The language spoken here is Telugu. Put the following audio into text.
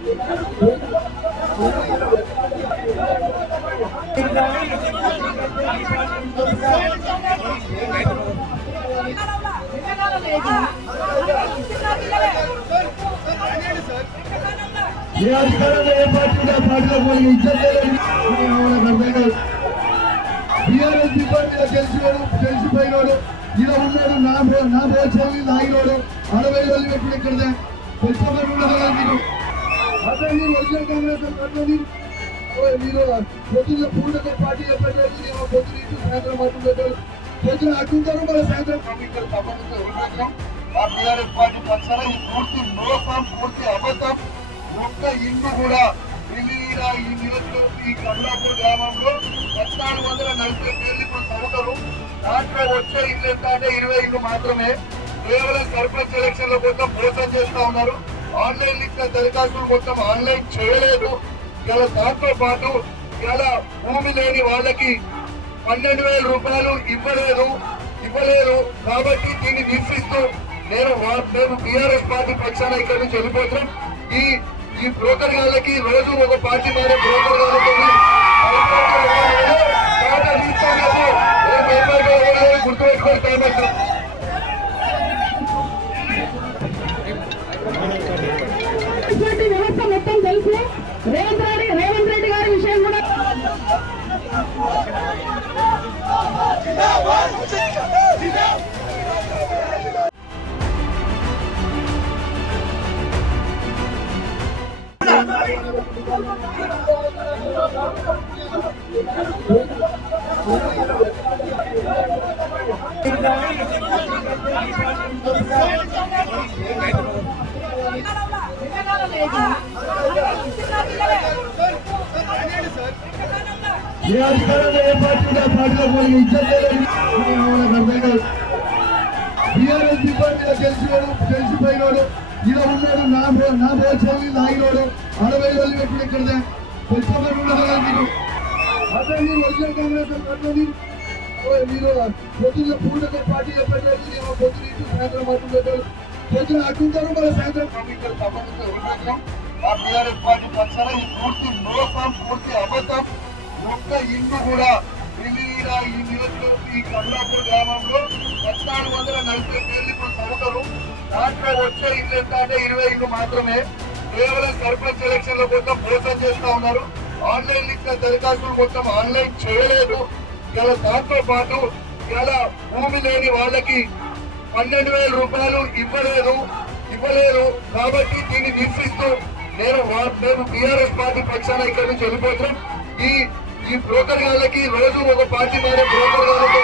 ఏ అధికారంలో ఏ పార్టీలో పోయి ఇచ్చేది బీఆర్ఎస్ డిపార్టీలో గెలిచిపోయినోడు ఇలా ఉన్నాడు. నా బోచల్ని లాగినోడు 60 రోజులు పెట్టి ఇక్కడ అదే మీరు ఒరిజినల్ కాంగ్రెస్ మీరు పొద్దున్న పూర్ణ పార్టీ చెప్పలేదు. పొద్దున ఇటు సాయంత్రం మాట్లాడతారు, పొద్దున అడ్డుంటారు, మన సాయంత్రం బీఆర్ఎస్ పార్టీ పక్షాన ఈ పూర్తి మోసం, పూర్తి అబద్ధం. ఒక్క ఇల్లు కూడా ఈ నియోజకవర్గం ఈ కమలాపూర్ గ్రామంలో 1440 పేర్లు ఇప్పుడు చదువుతారు. దాంట్లో వచ్చే ఇల్లు ఎంత అంటే 20 ఇల్లు మాత్రమే. కేవలం సర్పంచ్ ఎలక్షన్ల కోసం మోసం చేస్తా ఉన్నారు. ఆన్లైన్ ఇచ్చిన దరఖాస్తులు మొత్తం ఆన్లైన్ చేయలేదు. ఇలా దాంతో పాటు ఇలా భూమి లేని వాళ్ళకి 12,000 రూపాయలు ఇవ్వలేదు. కాబట్టి దీన్ని నిరసిస్తూ మేము బీఆర్ఎస్ పార్టీ పక్షాన ఇక్కడి నుంచి వెళ్ళిపోతున్నాం. ఈ బ్రోకర్ గాళ్ళకి రోజు ఒక పార్టీ మారే బ్రోకర్ గాళ్ళతో గుర్తుపెట్టుకోవాలి. టైం వ్యవస్థ మొత్తం తెలుసు. రేవంత్ రెడ్డి గారి విషయం కూడా ఏ అధికారంలో ఏ పార్టీలో పోయి ఇచ్చేది బీఆర్ఎస్ డిపార్టీలో గెలిచిపోయినోడు ఇలా ఉన్నాడు. నా బోచల్ని లాగినోడు 60 రోజులు పెట్టి ఇక్కడ అదే మీరు ఒరిజినల్ కాంగ్రెస్ మీరు పొద్దున్న పూర్ణ పార్టీ చెప్పలేదు. పొద్దున ఇటు సాయంత్రం మాట్లాడతారు, పొద్దున అడ్డుంటారు, మన సాయంత్రం బీఆర్ఎస్ పార్టీ పక్షాన ఈ పూర్తి మోసం, పూర్తి అబద్ధం. ఒక్క ఇల్లు కూడా ఈ నియోజకవర్గం ఈ కమలాపూర్ గ్రామంలో 1440 పేర్లు ఇప్పుడు చదువుతారు. దాంట్లో వచ్చే ఇల్లు ఎంత అంటే 20 ఇల్లు మాత్రమే. కేవలం సర్పంచ్ ఎలక్షన్ల కోసం మోసం చేస్తా ఉన్నారు. ఆన్లైన్ ఇచ్చిన దరఖాస్తులు మొత్తం ఆన్లైన్ చేయలేదు. ఇలా దాంతో పాటు ఇలా భూమి లేని వాళ్ళకి 12,000 రూపాయలు ఇవ్వలేదు. కాబట్టి దీన్ని నిరసిస్తూ మేము బీఆర్ఎస్ పార్టీ పక్షాన ఇక్కడి నుంచి వెళ్ళిపోతున్నాం. ఈ బ్రోకర్ గాళ్ళకి రోజు ఒక పార్టీ మారే బ్రోకర్ గాళ్ళతో